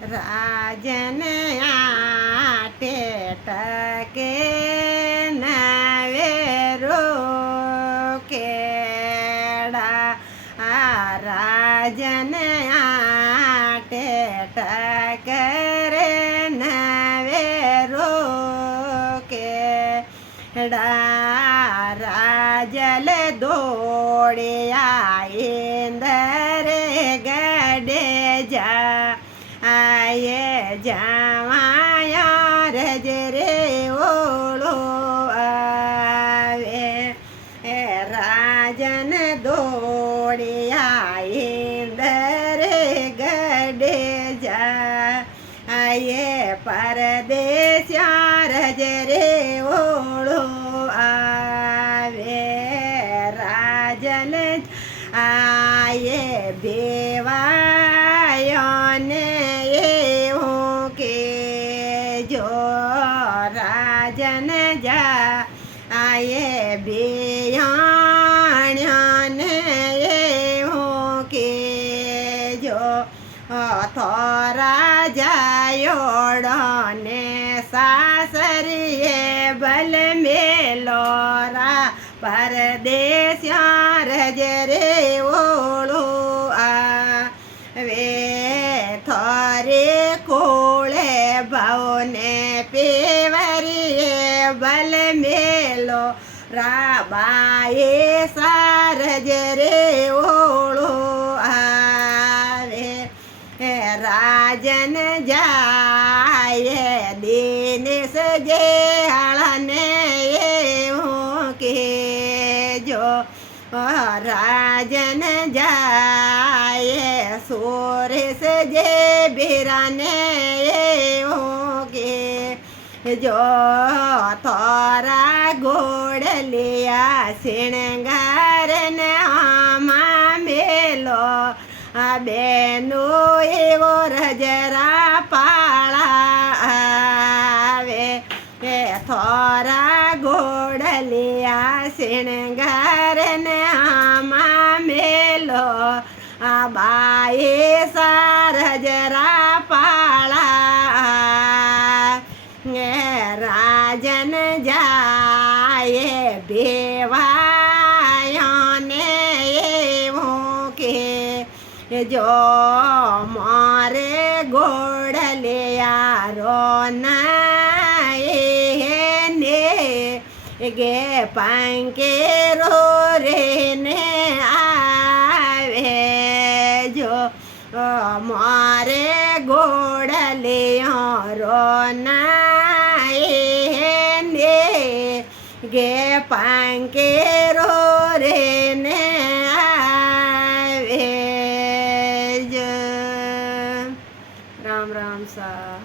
રાજન આટે ટકે નવે રોકેડા રાજન આટે ટકે રે નવે રોકેડા રાજલ દોડ્યા ઇંદરે ગડે જા આયે જાવાયા રજરે ઓળો આવે એ રાજન દોડ્યા ઇંદરે ગડે જા આયે પરદેશ્યા રજરે ઓળો આવે રાજન આયે બેવાયોને એવું કે જો રાજન જા આયે બેયાણ્યાને એવું કે જો થોરા જાયોડને સાસરીએ બલ મેલોરા પરદેશ્યા રજરે ઓળો આવે થોરે કોળે ભાવને પેવરીએ બલ મેલો રાબાએ સારજરે ઓળો આવે રાજન જાય દિનેશ જે હળને એવું કે જો રાજન જાય સુરેશ જે બીરાને એવું કે જો થોરા ગોળલિયા શિણગારને આમાં મેલો આ બેનો એવો રજરા પાળા આવે એ થોરા ગોળલિયા શિણગારને આમાં મેલો આ બાએ સારજરા પાળા રાજન જાય બેવાયોને એવું કે જો મારે ગોળલિયારો નાયને ગે પાંકેરો રે ને આવે જો મારે ગોળલિયારો નાયને ગે પાંકેરો રે ને આવે રામ રામ સા